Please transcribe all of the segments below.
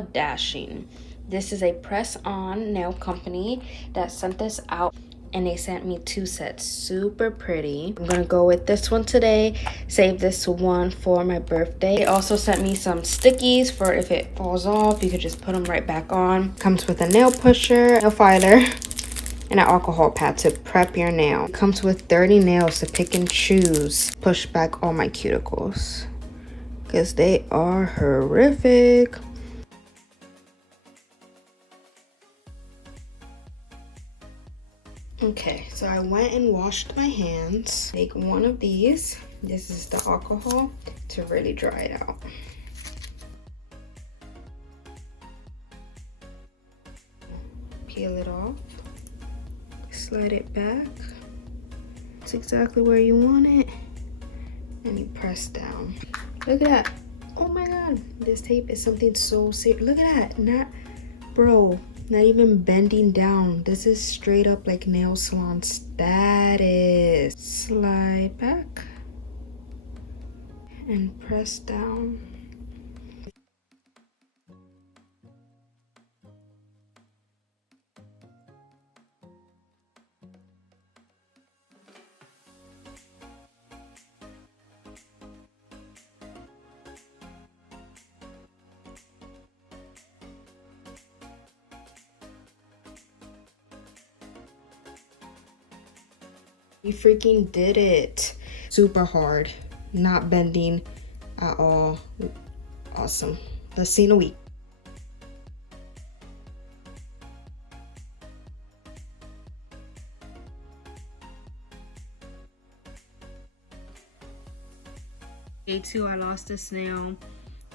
Dashing. This is a press-on nail company that sent this out, and they sent me 2 sets. Super pretty. I'm gonna go with this one today. Save this one for my birthday. They also sent me some stickies for if it falls off, you could just put them right back on. Comes with a nail pusher, nail filer, and an alcohol pad to prep your nail. It comes with 30 nails to pick and choose. Push back all my cuticles because they are horrific. Okay, so I went and washed my hands. Take one of these. This is the alcohol to really dry it out. Peel it off. Slide it back. It's exactly where you want it. And you press down. Look at that. Oh my god. This tape is something so serious. Look at that. Not even bending down. This is straight up like nail salon status. Slide back and press down. We freaking did it. Super hard, not bending at all. Awesome. Let's see in a week. Day 2, I lost this nail.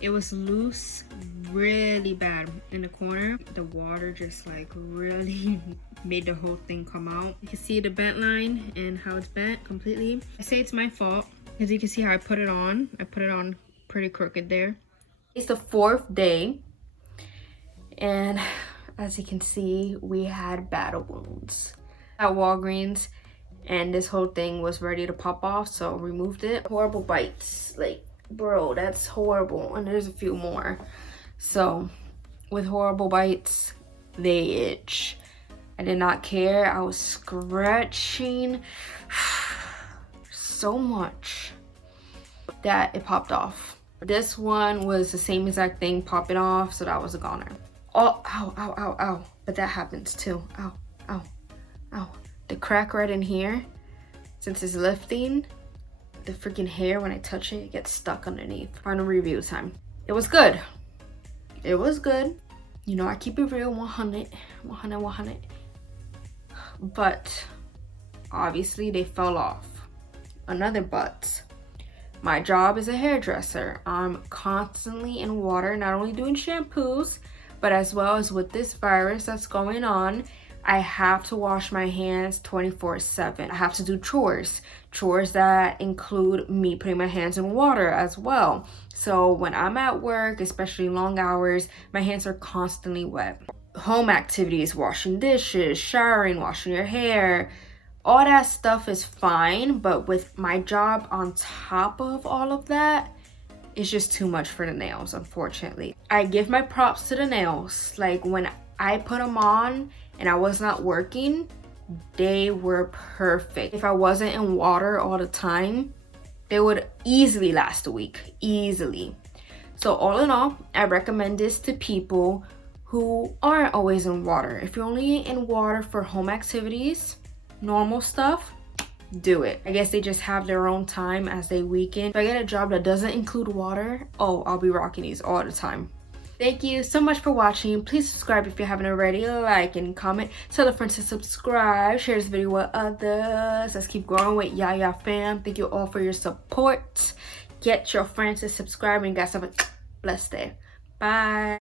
It was loose really bad in the corner. The water just like really made the whole thing come out. You can see the bent line and how it's bent completely. I say it's my fault because you can see how I put it on. I put it on pretty crooked there. It's the 4th day, and as you can see, we had battle wounds at Walgreens, and this whole thing was ready to pop off, so removed it. Horrible bites, like bro, that's horrible. And there's a few more. So with horrible bites, they itch. I did not care. I was scratching so much that it popped off. This one was the same exact thing, popping off, so that was a goner. Oh, ow, ow, ow, ow. But that happens too. Ow, ow, ow. The crack right in here, since it's lifting, the freaking hair, when I touch it, it gets stuck underneath. Final review time. It was good. It was good. You know, I keep it real, 100. But obviously they fell off. Another but. My job is a hairdresser. I'm constantly in water, not only doing shampoos, but as well as with this virus that's going on, I have to wash my hands 24/7. I have to do chores that include me putting my hands in water as well. So when I'm at work, especially long hours, my hands are constantly wet. Home activities, washing dishes, showering, washing your hair, all that stuff is fine, but with my job on top of all of that, it's just too much for the nails, unfortunately. I give my props to the nails. Like when I put them on and I was not working, they were perfect. If I wasn't in water all the time, they would easily last a week, easily. So all in all, I recommend this to people who aren't always in water. If you're only in water for home activities, normal stuff, do it. I guess they just have their own time as they weekend. If I get a job that doesn't include water, oh, I'll be rocking these all the time. Thank you so much for watching. Please subscribe if you haven't already. Like and comment. Tell a friend to subscribe. Share this video with others. Let's keep growing with Yaya fam. Thank you all for your support. Get your friends to subscribe, and you guys have a blessed day. Bye.